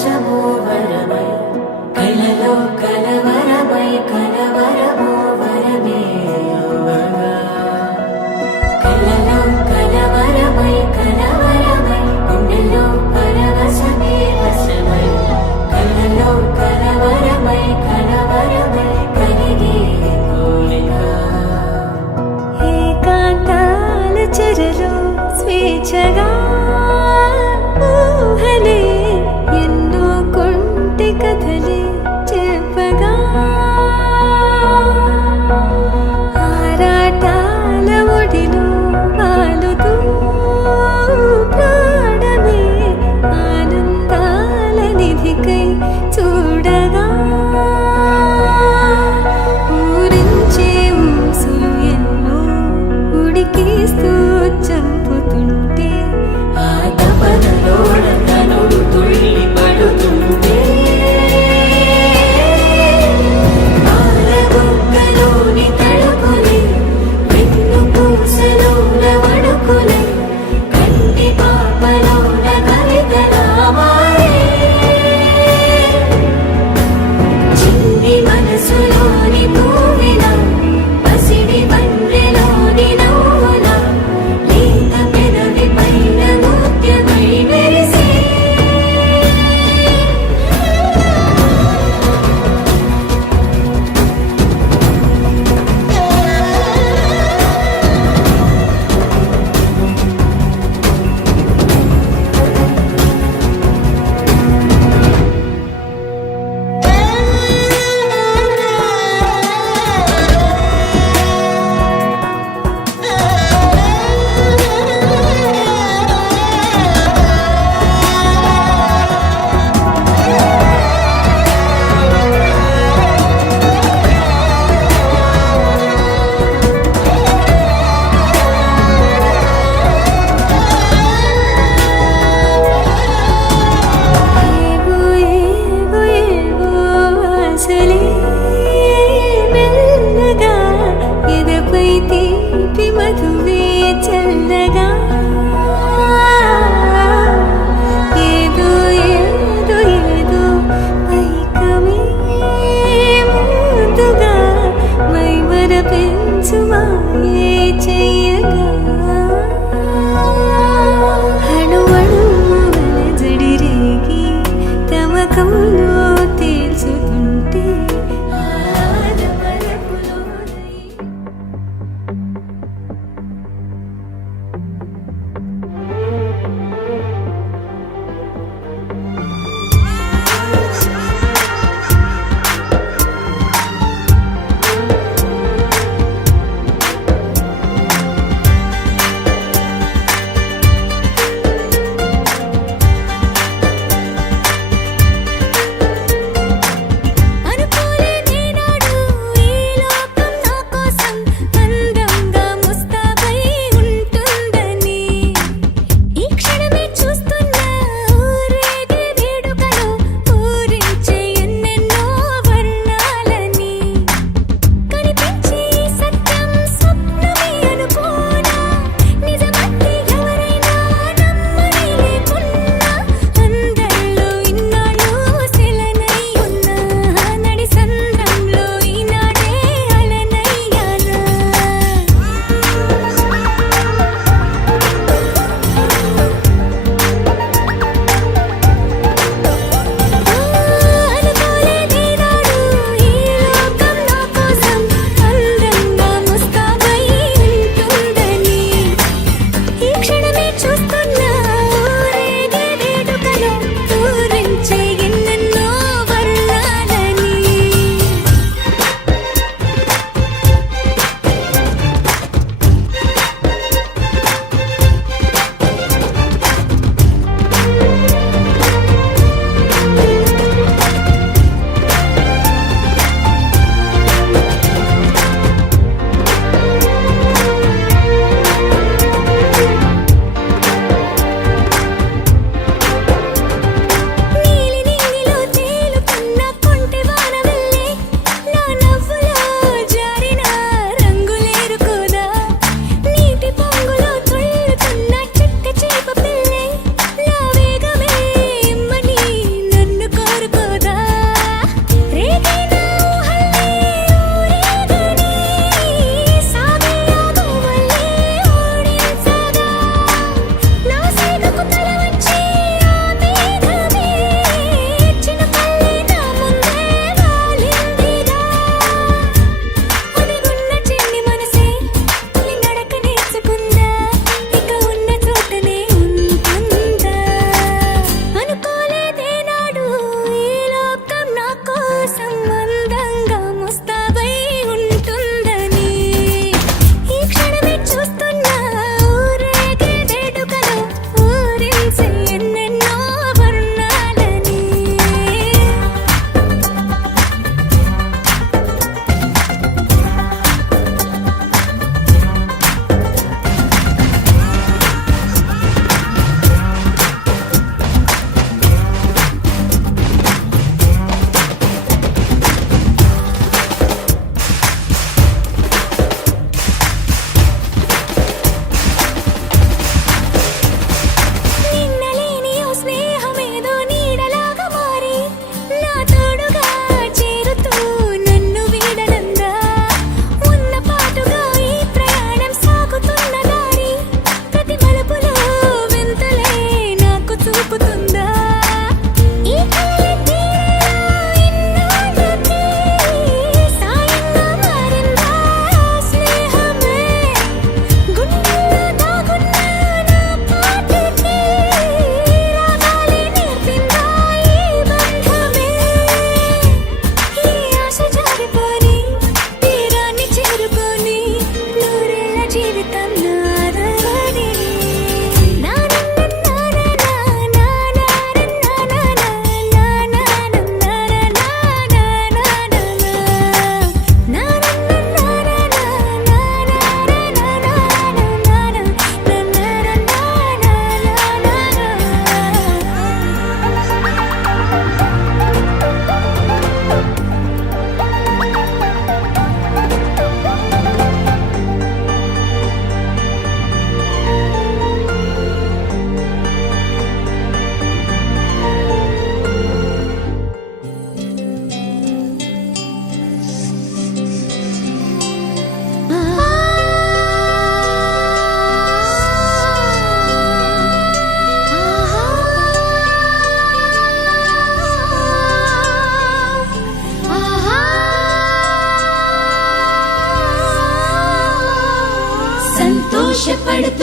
పరవశము వరమై కలలో కలవరమై కలవరము వరమే యువగా కలలో కలవరమై కలవరమై గుండెలో పరవశమే వశమై కలలో కలవరమై కలవరమై కలిగే కోరిక ఏకాంతాల చెరలో స్వేచ్ఛగా ఊహలే ఎన్నో కొంటి కథలే చెప్పగా ఆరాటాల ఒడిలో వాలుతూ ప్రాణమే ఆనందాల నిధికై చూడగా ఊరించే ఊసులు ఎన్నో ఉడికిస్తూ చంపుతుంటే ఆ తపనలోన తనుడు తుళ్ళి పడుతుంటే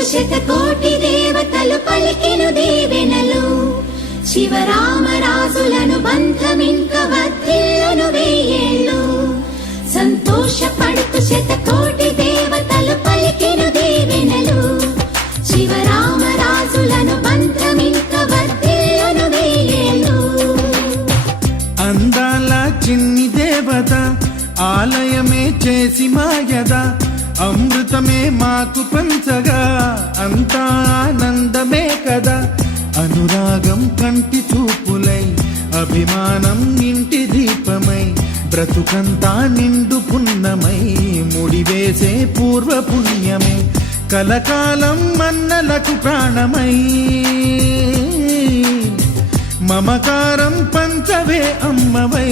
శతకోటి దేవతలు పలికెను దీవెనలు శివరామరాజులను బంధమింక వర్ధిల్లును వెయ్యేళ్ళు సంతోషపడుతూ శతకోటి దేవతలు పలికెను దీవెనలు శివరామరాజులను బంధమింక వర్ధిల్లును వెయ్యేళ్ళు అందాల చిన్ని దేవత ఆలయమే చేసి మాయద అమృతమే మాకు పంచగా అంతా ఆనందమే కదా అనురాగం కంటి చూపులై అభిమానం ఇంటి దీపమై బ్రతుకంతా నిండు పున్నమై ముడివేసే పూర్వ పుణ్యమే కలకాలం మన్నలకు ప్రాణమై మమకారం పంచవే అమ్మవై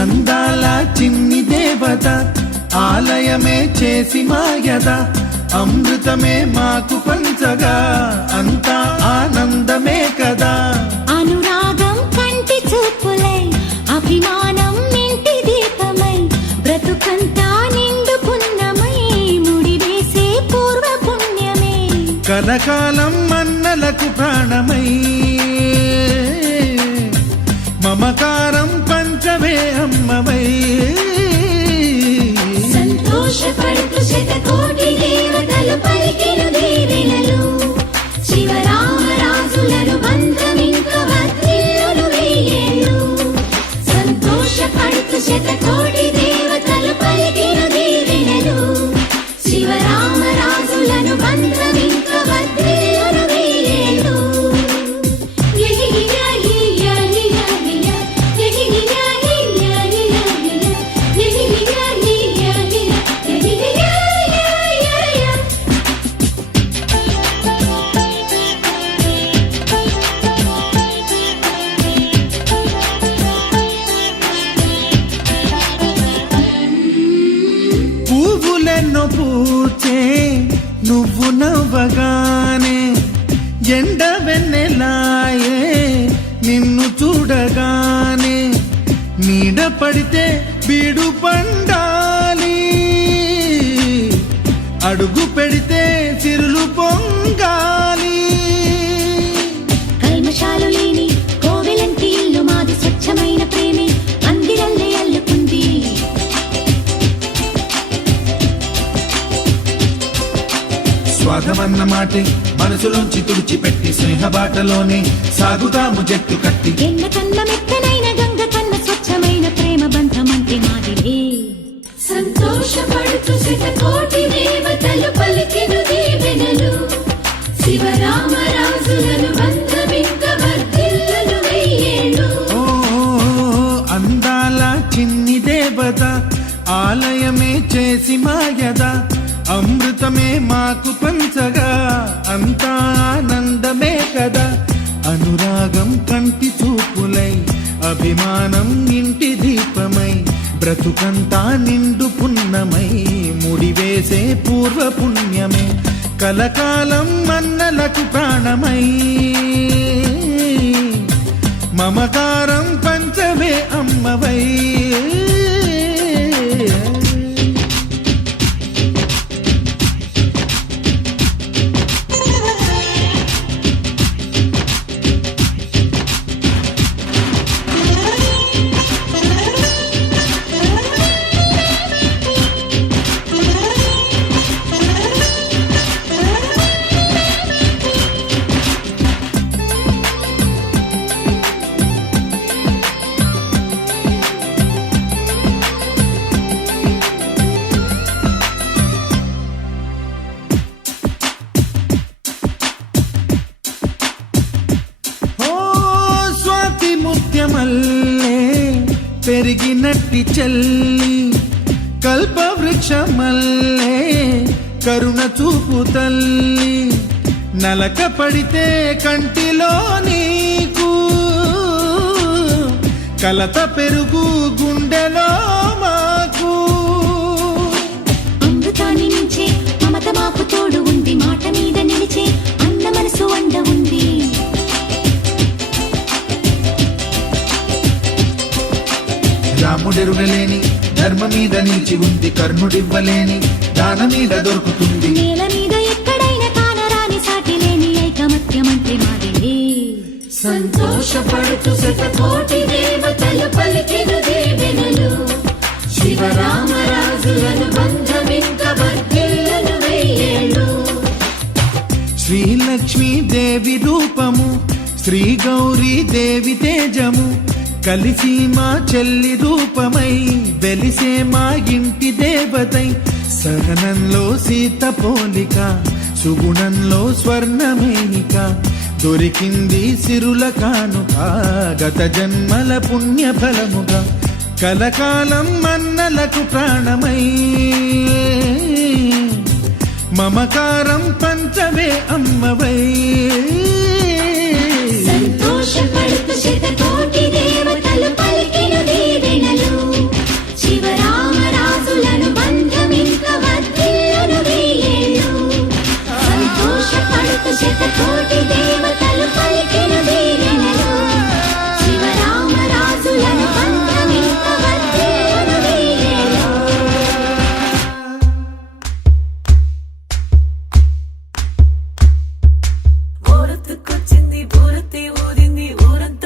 అందాల చిన్ని దేవత ఆలయమే చేసి మాయద అమృతమే మాకు పంచగా అంతా ఆనందమే కదా అనురాగం కంటి చూపులై అభిమానం ఇంటి దీపమై బ్రతుకంతా నిండు పున్నమై ముడివేసే పూర్వ పుణ్యమే కలకాలం మన్నలకు ప్రాణమై మమకారం పంచవే అమ్మవై సంతోషపడుతూ శతకోటి దేవతలు పలికెను దీవెనలు శివరామరాజులను బంధమింక వర్ధిల్లును వెయ్యేళ్ళు సంతోషపడుతూ శతకోటి దేవతలు పలికెను దీవెనలు శివరామరాజులను బంధమింక వర్ధిల్లును వెయ్యేళ్ళు పువ్వులెన్నో పూచే నువ్వు నవ్వగానే ఎండ వెన్నెలాయే నిన్ను చూడగానే నీడ పడితే బీడు పండాలి అడుగు పెడితే సిరులు పొంగాలి కల్మషాలు లేని కోవెలంటి ఇల్లు మాది స్వచ్ఛమైన ప్రేమే అందిరల్లే అల్లుకుంది స్వాగమన్న మాటే మనసులోంచి తుడిచిపెట్టి స్నేహబాటలోనే సాగుతాము జట్టు కట్టి ఎన్న కన్న మెత్తనైన గంగ కన్న స్వచ్ఛమైన ప్రేమ బంధమంటే మాదిలే సంతోషపడుతూ శతకోటి దేవతలు పలికెను దీవెనలు శివరామరాజులను బంధమింక వర్ధిల్లును వెయ్యేళ్ళు ఓ అందాల చిన్ని దేవత ఆలయమే చేసి మాయద అమృతమే మాకు పంచగా అంతా ఆనందమే కదా అనురాగం కంటి చూపులై అభిమానం ఇంటి దీపమై బ్రతుకంతా నిండు పున్నమై ముడివేసే పూర్వ పుణ్యమే కలకాలం మన్నలకు ప్రాణమై మమకారం పంచవే అమ్మవై మల్లె పెరిగినట్టి చెల్లి కల్పవృక్షమల్లే కరుణ చూపు తల్లి నలక పడితే కంటిలో నీకు కలత పెరుగు గుండెలో మాకు అమృతాన్ని మించే మమత మాకు తోడు ఉంది మాట మీద నిలిచే అన్న మనసు అండ ఉంది రాముడెరుగలేని ధర్మ మీద నిలిచి ఉంది కర్ణుడివ్వలేని దాన నీడ దొరుకుతుంది. నేల మీద ఎక్కడైనా కానరాని సాటి లేని ఐకమత్యమంటే మాదిలే. సంతోషపడుతూ శతకోటి దేవతలు పలికిన దీవెనలు, శివరామరాజులను బంధమింక వర్ధిల్లును వెయ్యేళ్ళు. శ్రీలక్ష్మీ దేవి రూపము, శ్రీ గౌరీ దేవి తేజము, కలిసి మా చెల్లి రూపమై వెలిసే మా ఇంటి దేవతై. సహనంలో సీత పోలిక, సుగుణంలో స్వర్ణమేనిక, దొరికింది సిరుల కానుక గత జన్మల పుణ్య ఫలముగా. కలకాలం మన్నలకు ప్రాణమై మమకారం పంచవే అమ్మవై. సంతోషపడుతూ శతకోటి దేవతలు పలికిన దీవెనలు, శివరామరాజులను బంధమింక వర్ధిల్లును వెయ్యేళ్ళు. సంతోషపడుతూ శతకోటి దేవతలు పలికిన దీవెనలు, శివరామరాజులను బంధమింక వర్ధిల్లును వెయ్యేళ్ళు. ఊరొత్తుకొచ్చింది, ఊరొత్తి ఊరింది, ఊరంతా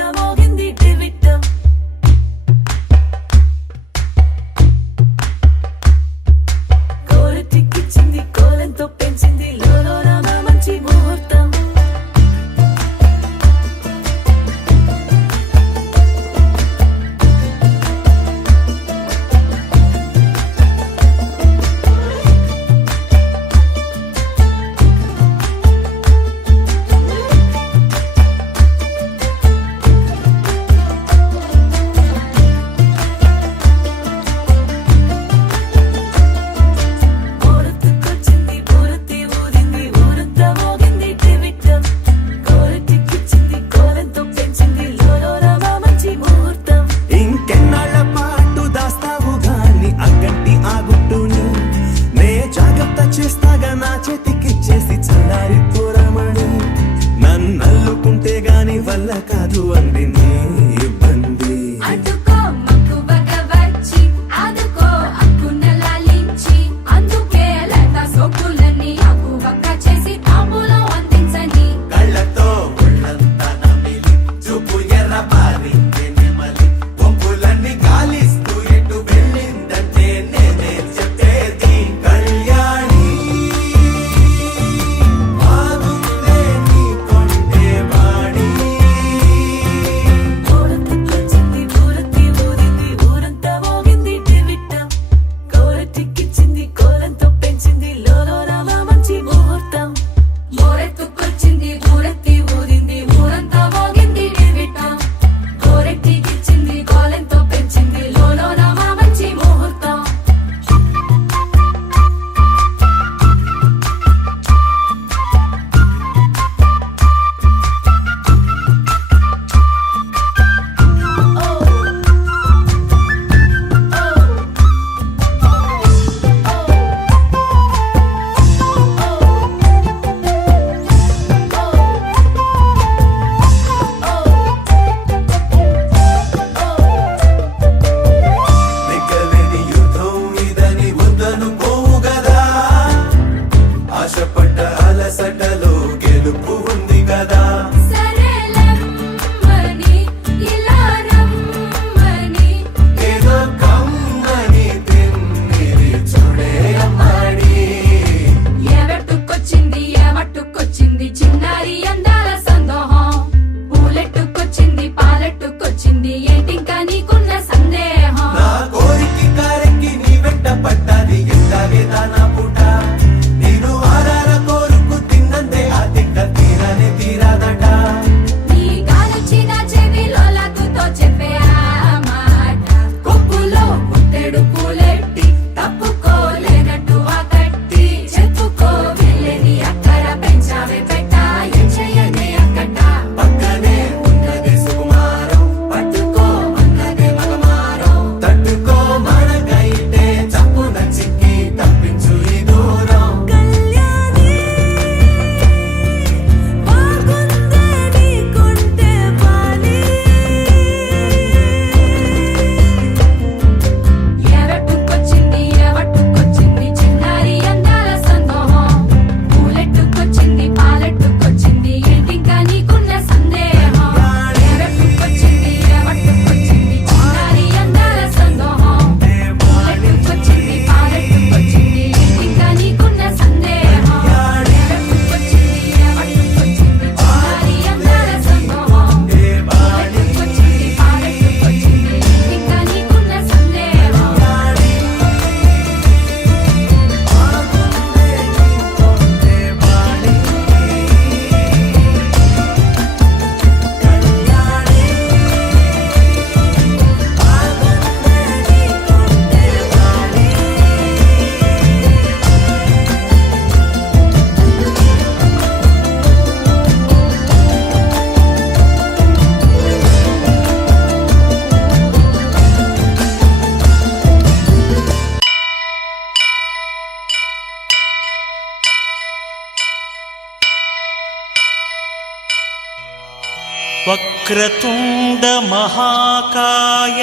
వక్రతుండ మహాకాయ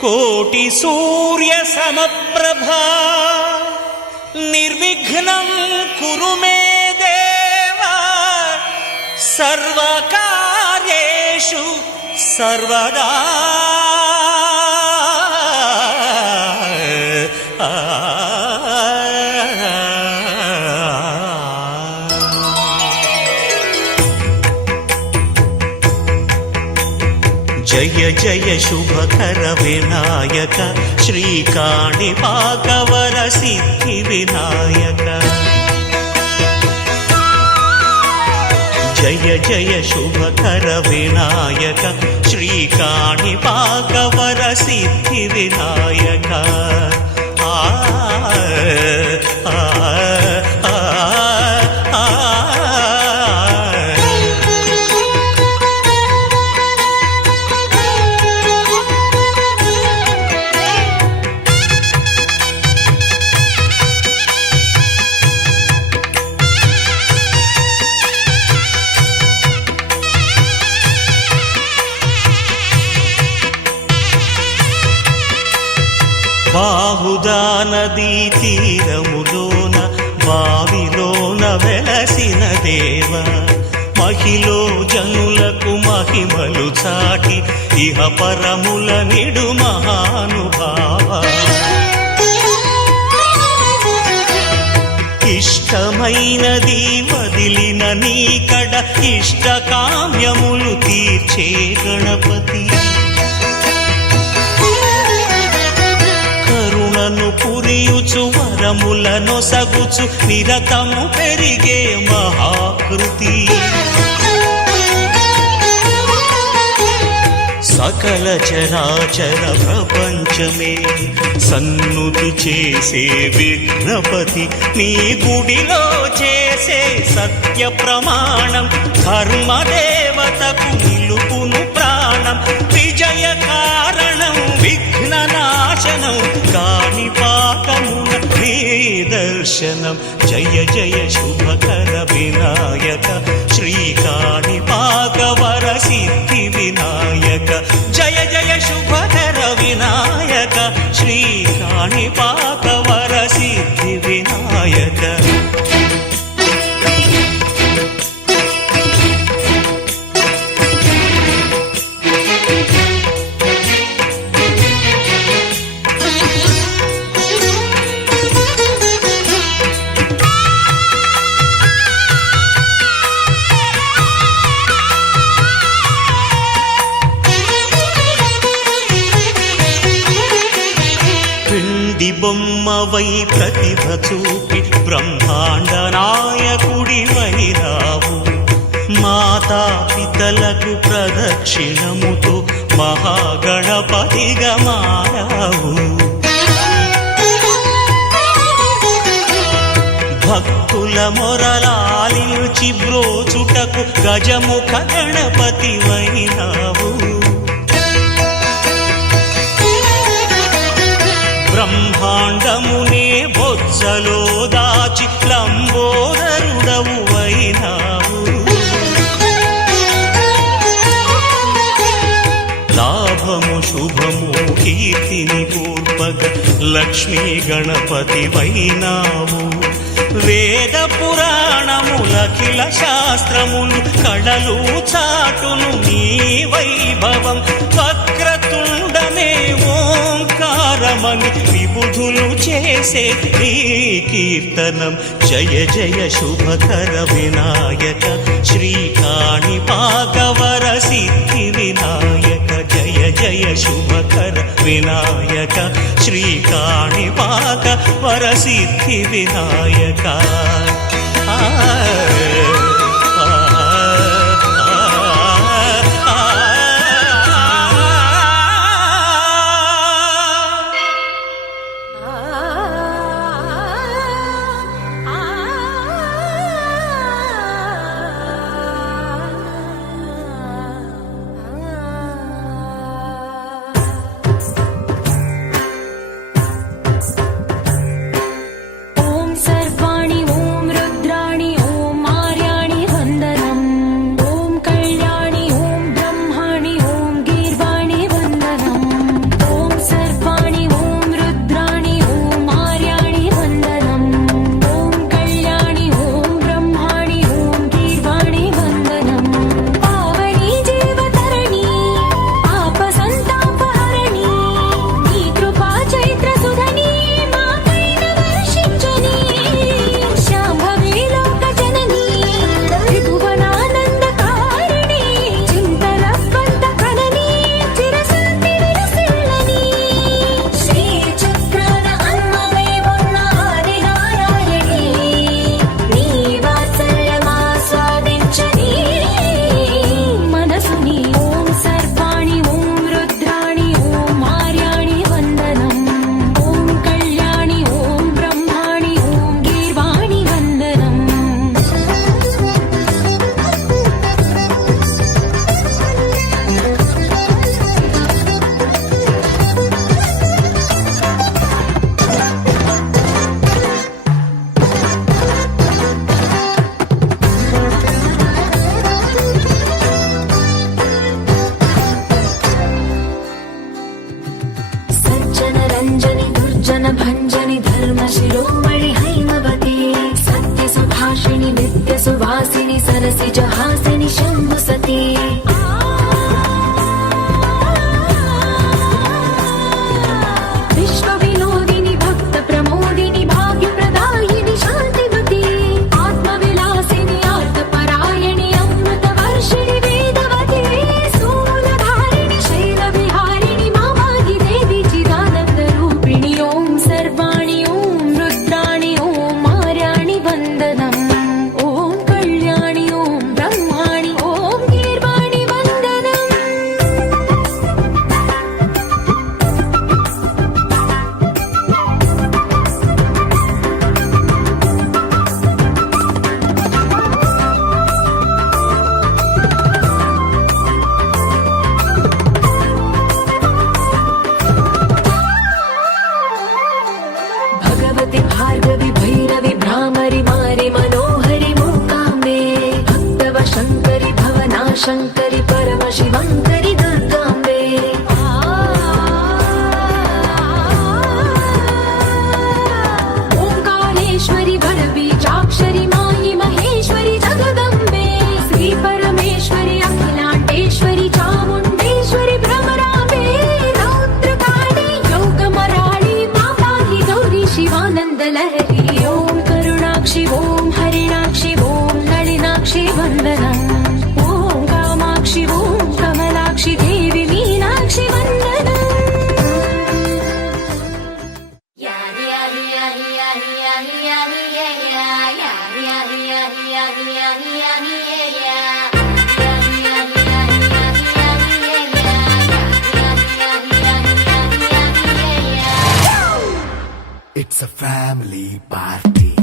కోటి సూర్య సమప్రభా నిర్విఘ్నం కురు మే దేవా సర్వకార్యేషు సర్వదా. జయ జయ శుభకర వినాయక శ్రీకాణిపాకవర సిద్ధి వినాయక. జయ జయ శుభకర వినాయక శ్రీకాణిపాకవర సిద్ధి వినాయక. ఆ ఆ ఆ ఆ బాహుదా నదీ తీరములోన బావిలోన వెలసిన దేవ మహిలో జనులకు మహిమలు చాటి ఇహ పరముల నిడు మహానుభావ. ఇష్టమైనది వదిలిన నీకడ ఇష్ట కామ్యములు తీర్చే గణపతి. కరుణను పురియుచు వరములను సగుచు నిరతము పెరిగే మహాకృతి. సకల చరాచర ప్రపంచమే సన్నుతి చేసే విఘ్నపతి. నీ గుడిలో చేసే సత్య ప్రమాణం ధర్మదేవతకు నిలుపును ప్రాణం. విజయ కారణం విఘ్న నాశనం కాణిపాకమున నీ దర్శనం. జయ జయ శుభకర వినాయక శ్రీకాణిపాకవర సిద్ధి వినాయక. జయ జయ శుభకర వినాయక శ్రీకాణిపాకవర సిద్ధి వినాయక. బొమ్మవై ప్రతిభ చూపి బ్రహ్మాండ నాయకుడి వైరావు. మాతా పితలకు ప్రదక్షిణముతో మహాగణపతిగా మారావు. భక్తుల మొరలాలించి బ్రోచుటకు గజముఖ గణపతి వైనావు. బ్రహ్మాండమునే బొజ్జలో దాచి లంబోదరుడవు అయినావు. లాభము శుభము కీర్తిని పూర్వగ లక్ష్మీ గణపతి వైనావు. వేద పురాణములఖిల శాస్త్రములు కళలు చాటును నీ వైభవం. వక్రతుండమే ఓంకారమని విబుధులు చేసే నీ కీర్తనం. జయ జయ శుభకర వినాయక శ్రీకాణిపాకవర సిద్ధి వినాయక. జయ జయ శుభకర వినాయక శ్రీకాణిపాకవర సిద్ధి వినాయక. ఓం సర్వాణి ఓం రుద్రాణి ఓం బంధన భంజని ధర్మ శిరోమణి హైమవతి సత్య సుభాషిణి నిత్య సువాసిని సరసి జహాసిని శంభు సతీ విశ్వ వినోదిని భక్త ప్రమోదిని భాగ్య ప్రదాయిని శాంతివతి ఆత్మ విలాసిని ఆర్త పరాయణి అమృత వర్షిణి వేదవతి స్థూలధారిణి శైల విహారిణి మామాగి దేవి చిదానంద రూపిణి ఓం సర్వాణి ఓం రుద్రాణి ఓం మార్యాణి వందనం ఓం కళ్యాణి ఓం బ్రహ్మాణి ఓం గీర్వాణి వందనం भगवति भार्गवि भैरवि भ्रामरि मारि मनोहरि मूकाम्बे भक्तव शङ्करि भवना शङ्करि परम शिवङ्करि दुर्गाम्बे ओङ्कारेश्वरि वरबीजाक्षरि मायि महेश्वरि जगदम्बे श्री परमेश्वरि अखिलाण्डेश्वरि चामुण्डेश्वरि भ्रमराम्बे रौद्रकाली योगमराळि माताहि गौरी शिवानन्द लहरी ॐ करुणाक्षि ॐ हरिणाक्षि ॐ नलिनाक्षि वन्दनम् ॐ कामाक्षि ॐ कमलाक्षि देवि मीनाक्षि वन्दनम् It's a family party.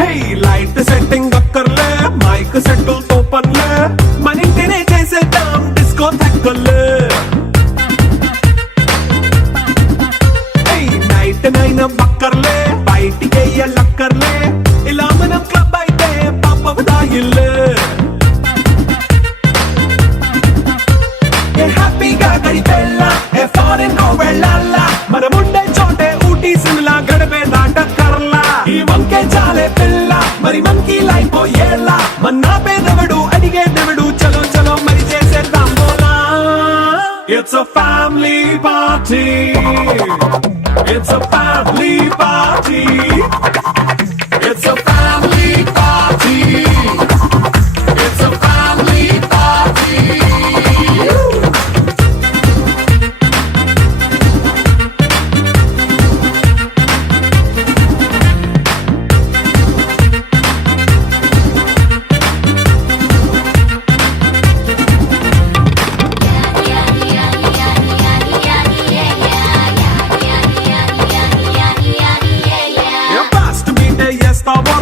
Hey, light setting అక్కర్లే మైక్ సెట్టులతో పనులే మన ఇంటినే చేసేద్దాం డిస్కో థెక్కలే నైట్ నైన్ బక్కర్లే బయటికి లక్కర్లే ఇలా మనం క్లబ్ అయితే పాప దాయిల్లే హ్యాపీగా గడిపెళ్ళ ఏ ఫారెన్ నో వెళ్ళాల మనం ఉండే చోటే ఊటీ సిమ్లా గడిపే దాటక్కర్లా ఈ వంకే చాలే పిల్ల మరి మనకి లైఫ్ ఏళ్ళ మన్నా పేదవడు అడిగే దేవుడు చలో చలో మరి చేసేద్దాం బోలా it's a family party It's a family party. It's a family party. It's a family party.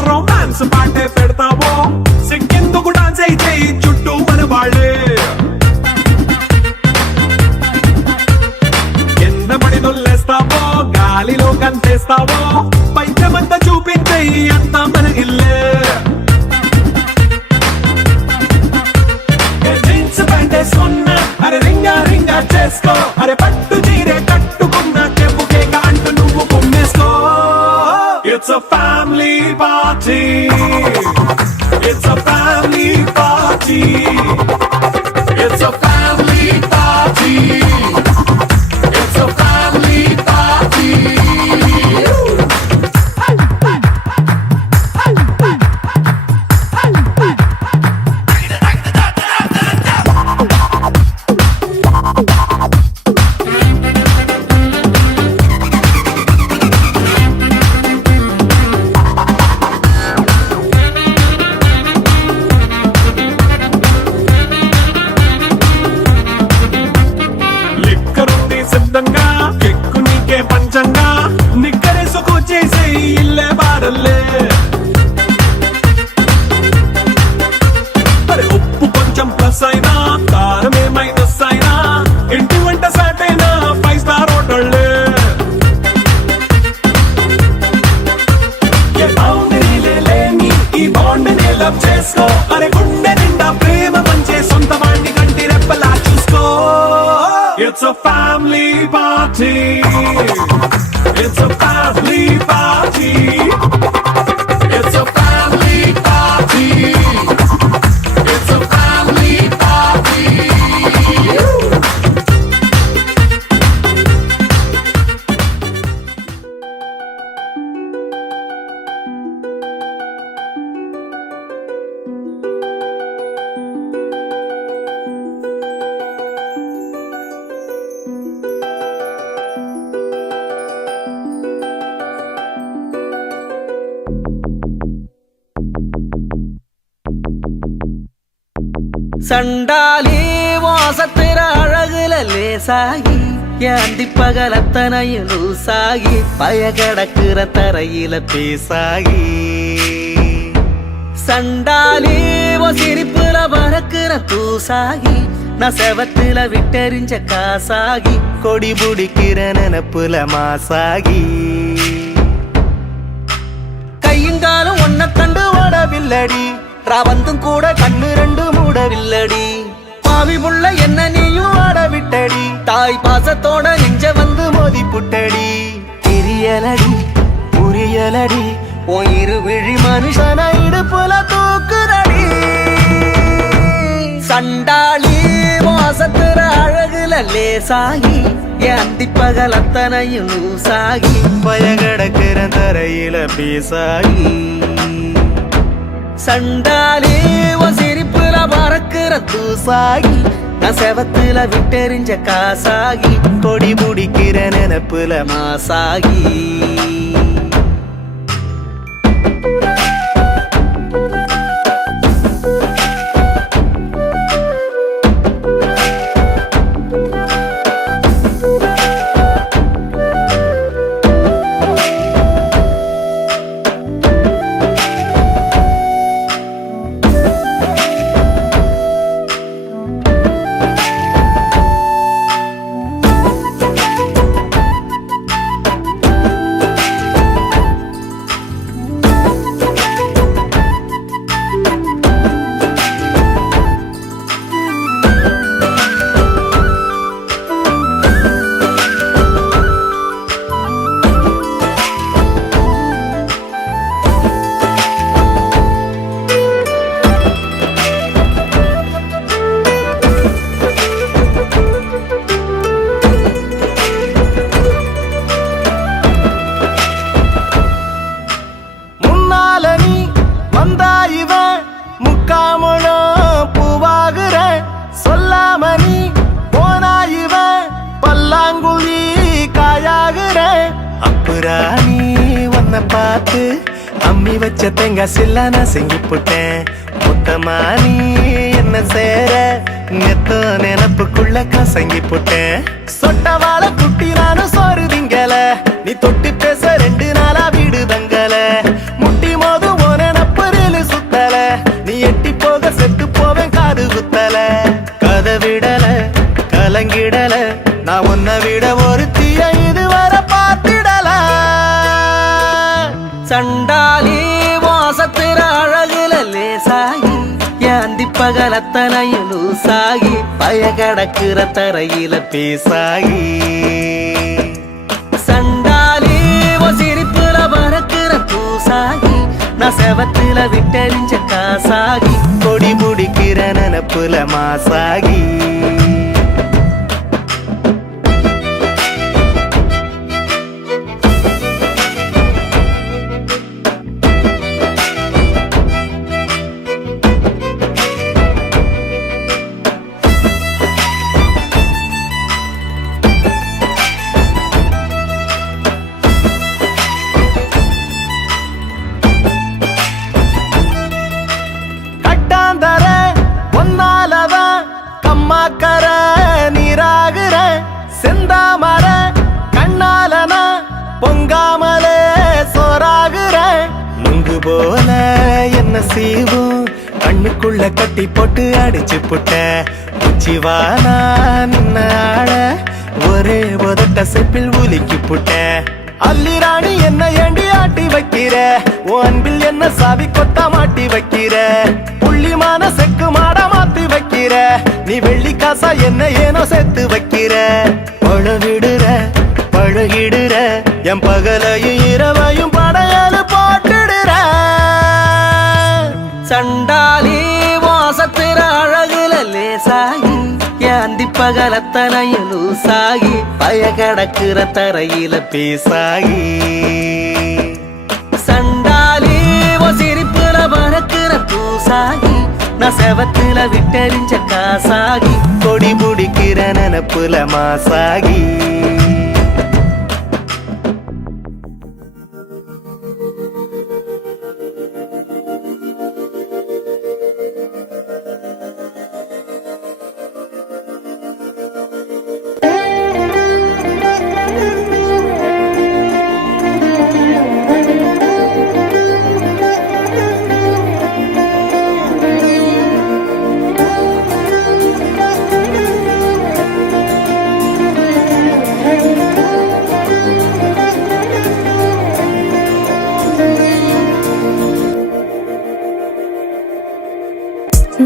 Romance పాటే పెడతావో సిగ్గెందుకు డాన్స్ అయితే చుట్టూ మన వాళ్ళే ఎన్న పడి దొల్లేస్తావో గాలిలో కంతేస్తావో పైద్యమంతా చూపించే అంతా మన ఇల్లే జీన్స్ ప్యాంటే సొన్న అరే రింగా రింగా చేసుకో అరే పట్టు చీరే కట్టుకున్న చెప్పుకే అంటూ నువ్వు కొమ్మేసుకో It's a family party. It's a family party. It's a family party. It's a family party. అయినా కారమే మైనస్ అయినా ఇంటి వంట సాటైనా 5 star హోటళ్ళే party. It's a family party. It's a family party. It's a family party. சண்டாலி வாசத்திர அழகுல லேசாகி ஏந்தி பகலத்தனையும் லூசாகி பய கிடக்குற தரையில பேசாகி சண்டாலி சிரிப்புல பறக்குற தூசாகி நான் செவத்துல விட்டெறிஞ்ச காசாகி கொடி பிடிக்கிற நினப்புல மாசாகி கையுங்காலும் ஒன்ன கண்டு ஓடவில்லடி ராவந்தும் கூட கண்ணு ரெண்டு மூடவில்லடி பாவி புள்ள என்ன நீயும் ஆட விட்டடி தாய் பாசத்தோட நெஞ்ச வந்து மோதி புட்டடி தெரியலடி புரியலடி உன் இருவிழி மனுஷன இடுப்புல தூக்குறடி சண்டாளி மோசத்துற அழகுல லேசாகி ஏந்தி பகல் அத்தனையும் லூசாகி பய கிடக்கிற தரையில பேசாகி சண்டாலி சிரிப்புல பறக்குற தூசாகி நான் செவத்துல விட்டெறிஞ்ச காசாகி கொடி பிடிக்கிற நினப்புல மாசாகி பார்த்து அம்மி வச்ச தேங்காய் சில்லா நான் செஞ்சு போட்டேன் மொத்தமா நீ என்ன சேர நெத்த நினப்புக்குள்ள கசங்கி போட்டேன் சொட்டவாள குட்டி நானும் சோறு திங்கல நீ தொட்டு பேச 2 நாளா வீடு தங்கல முட்டி மோது ஓன நப்பரில் சுத்தல நீ எட்டி போக செத்து போவேன் காது குத்தல கதை விடல கலங்கிடல நான் உன்னை விட ஒரு தீய இதுவரை பார்த்திடல சண்டாலி வாசத்திர அழகுல லேசாகி ஏந்தி பகலத்தனையும் லூசாகி பய கிடக்குற தரையில பேசாகி சண்டாலி சிரிப்புல பறக்குற பூசாகி நான் செவத்துல விட்டெறிஞ்ச காசாகி கொடி பிடிக்கிற நினப்புல மாசாகி கம்மாக்கர நீராகுற செந்தாமர கண்ணாலன பொங்காமலே சோறாகுற நுங்கு போல என்ன செய்வோம் கண்ணுக்குள்ள கட்டி போட்டு அடிச்சு புட்ட உச்சிவானா நின்ன ஆட ஒரே உதட்ட செப்பில் உலுக்கி புட்ட அல்லிராணி என்ன ஏண்டி ஆட்டி வைக்கிற உன் அன்பில் என்ன சாவி கொத்தா மாட்டி வைக்கிற புள்ளிமான செக்கு மாட மாத்தி வைக்கிற நீ வெள்ளி காசா என்ன ஏனோ சேர்த்து வைக்கிற கொழ விடுற பழகிடுற என் பகலையும் இரவையும் படையலு போட்டுடுற சண்டாலி மோசத்திர அழகுல லேசாகி ஏந்தி பகலத்தனையும் லூசாகி பய கிடக்குற தரையில பேசாகி சண்டாலி சிரிப்புல பறக்குற பூசாகி நான் செவத்துல விட்டெறிஞ்ச காசாகி கொடி பிடிக்கிற நினப்புல மாசாகி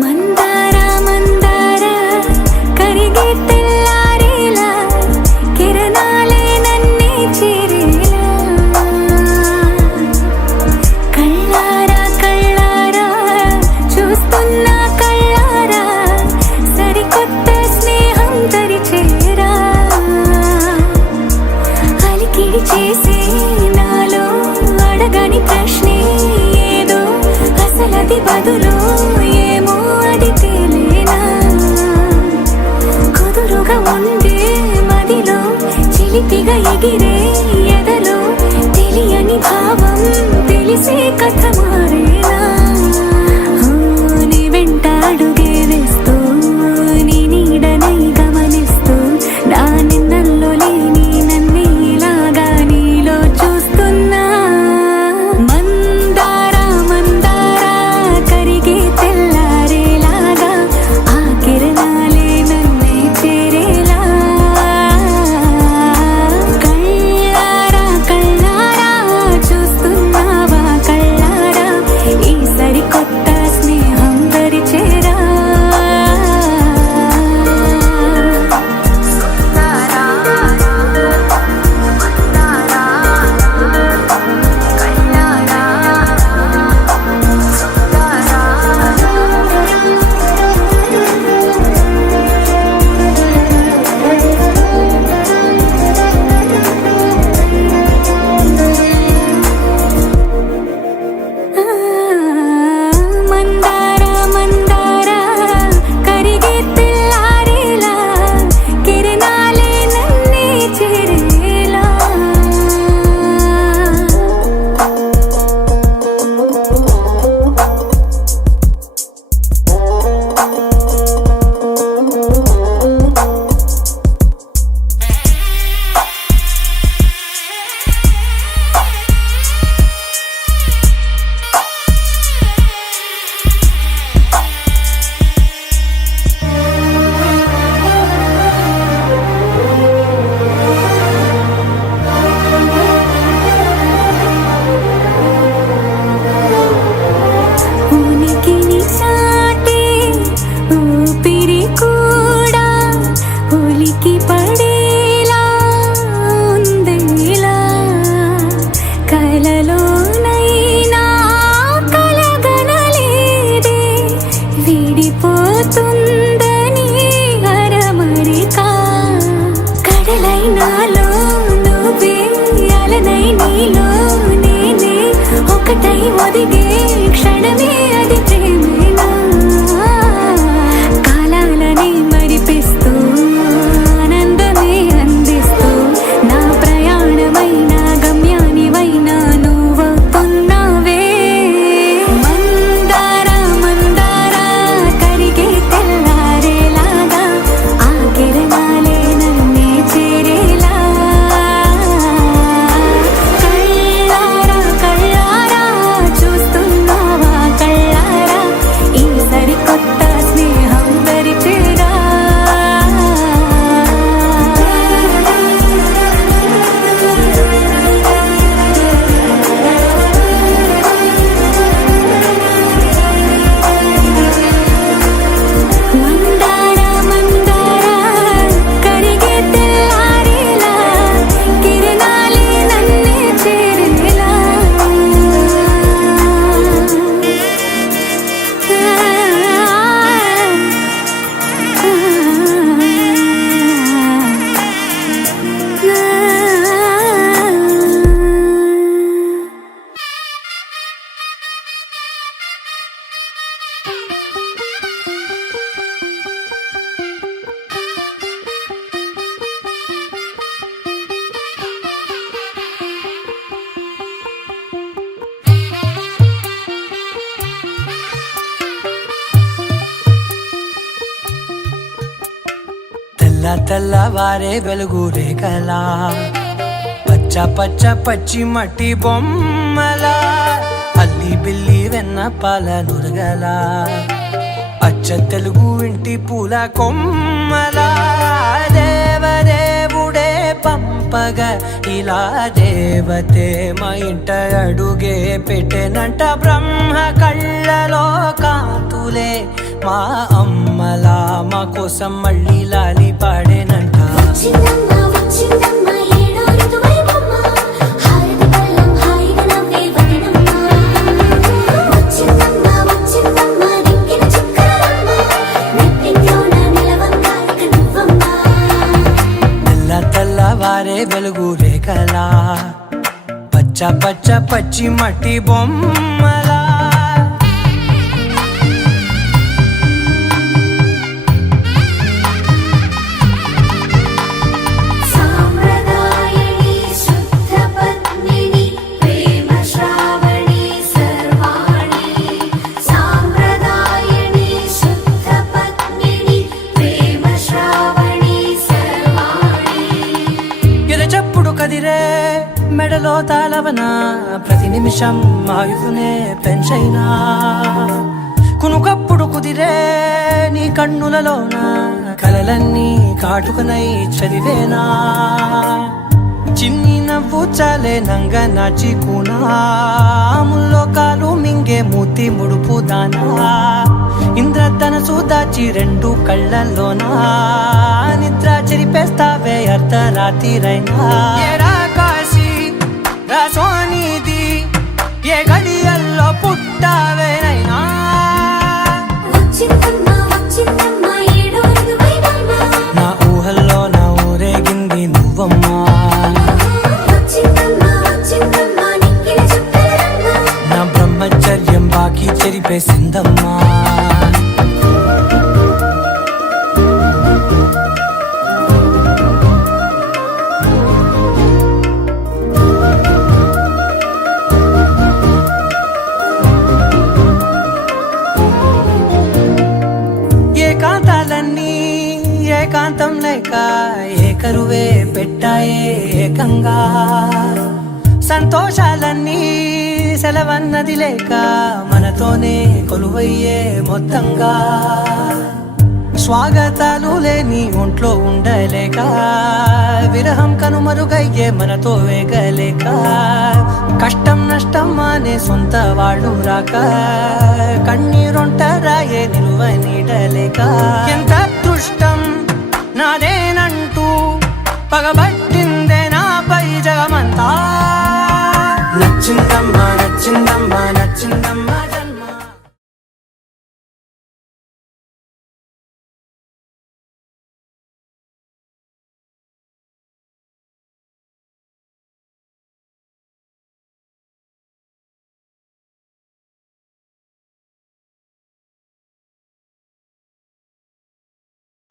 మందార మందార కరిగే తెల్లారేలా కిరణాలే నన్నే చేరేలా కళ్ళారా కళ్ళారా చూస్తున్నా కళ్ళారా సరికొత్త స్నేహం తరిచేరా అలికిడి చేసే నాలో అడగని ప్రశ్నే ఏదో అసలది బదులు ఏమో అది తేలేనా కుదురుగా ఉండే మదిలో చిలిపిగా ఎగిరే ఎదలో తెలియని భావం తెలిసే కథ మారేనా నీ వెంట అడుగే వేస్తూ నీ నీడనై గమనిస్తూ నా నిన్నల్లో లేని నన్నే ఇలాగా నీలో చూస్తున్నా మందార మందార కరిగే తెల్లారేలాగా ఆ కిరణాలే నన్నే చేరేలా కళ్ళారా కళ్ళారా చూస్తున్నావా కళ్ళారా ఈ సరికొత్త స్నేహం పరిచేరా మందార మందార కరిగే తెల్లారేలా కిరణాలే నన్నే చేరేలా ఉనికిని చాటే ఊపిరి కూడా ఉలికి పడేలా ఉందేలా కలలోనైనా కలగనలేదే విడిపోతుందని అరమరిక కడలై నాలో నువ్వే అలనై నీలో నేనే ఒకటై ఒదిగే క్షణమే అది ప్రేమేనా కాలాలని మరిపిస్తూ ఆనందమే అందిస్తూ నా ప్రయాణమైన గమ్యానివైనా నువ్వవుతున్నావే మందార మందార కరిగే తెల్లారేలాగా ఆ కిరణాలే నన్నే చేరేలా కళ్ళారా కళ్ళారా చూస్తున్నావా కళ్ళారా తెల్ల తెల్లవారే వెలుగు రేఖలా పచ్చ పచ్చ పచ్చి మట్టి బొమ్మలా అల్లి బిల్లి వెన్న పాల నురగలా అచ్చ తెలుగు ఇంటి పూల కొమ్మలా దేవదేవుడే పంపగా ఇలా దేవతే మా ఇంట అడుగే పెట్టెనంట బ్రహ్మ కళ్ళలో కాంతులే మా అమ్మలా మా కోసం మళ్ళీ లాలి పాడేనంట వచ్చిందమ్మ వచ్చిందమ్మ ఏడో ఋతువైవమ్మ హారతి పళ్ళం హాయిగా నవ్వే వదినమ్మ వచ్చిందమ్మ వచ్చిందమ్మ దిక్కిన చుక్కలమ్మ నెట్టింట్లోన నిలవంగా ఇక నువ్వమ్మ తెల్ల తెల్లవారే వెలుగు రేఖలా పచ్చ పచ్చ పచ్చి మట్టి బొమ్మలా సాంప్రదాయని శుద్ధ పద్మిని ప్రేమ శ్రావణి సర్వాణి సాంప్రదాయని శుద్ధ పద్మిని ప్రేమ శ్రావణి సర్వాణి ఎరచప్పుడు కదిరే మెడలో తాళవన ప్రతి నిమిషం ఆయువునే పెంచైనా కునుకప్పుడు కుదిరే నీ కన్నులలోన కలలన్నీ కాటుకనై చదివేనా చిన్ని నవ్వు చాలే నంగ నాచి ముల్లోకాలు మింగే మూతి ముడుపు దానా ఇంద్రధనసు దాచి రెండు కళ్ళల్లోనా నిద్ర చెరిపేస్తావే అర్ధరాత్రిరైనా ఏరా కాశీ రా సోనిది ఏ గడియల్లో పుట్టావేనైనా వచ్చిందమ్మ వచ్చిందమ్మ ఏడో ఋతువైవమ్మ నా ఊహల్లో నా ఊరేగింది నువ్వమ్మా వచ్చిందమ్మ వచ్చిందమ్మ నిక్కిన చుక్కలమ్మ నా బ్రహ్మచర్యం బాకీ చెరిపేసిందమ్మా ఏకాంతాలన్నీ ఏకాంతం లేక ఏకరువే పెట్టాయే ఏకంగా సంతోషాలన్నీ సెలవన్నది లేక మనతోనే కొలువయ్యే మొత్తంగా స్వాగతాలు లేని ఒంట్లో ఉండలేక విరహం కనుమరుగయ్యే మనతో వేగలేక కష్టం నష్టం అనే సొంత వాళ్ళు రాక కన్నీరొంటరాయే నిలువ నీడలేక ఎంత అదృష్టం నాదేనంటూ పగబట్టిందే నాపై జగమంతా నచ్చిందమ్మా నచ్చిందమ్మా నచ్చిందమ్మా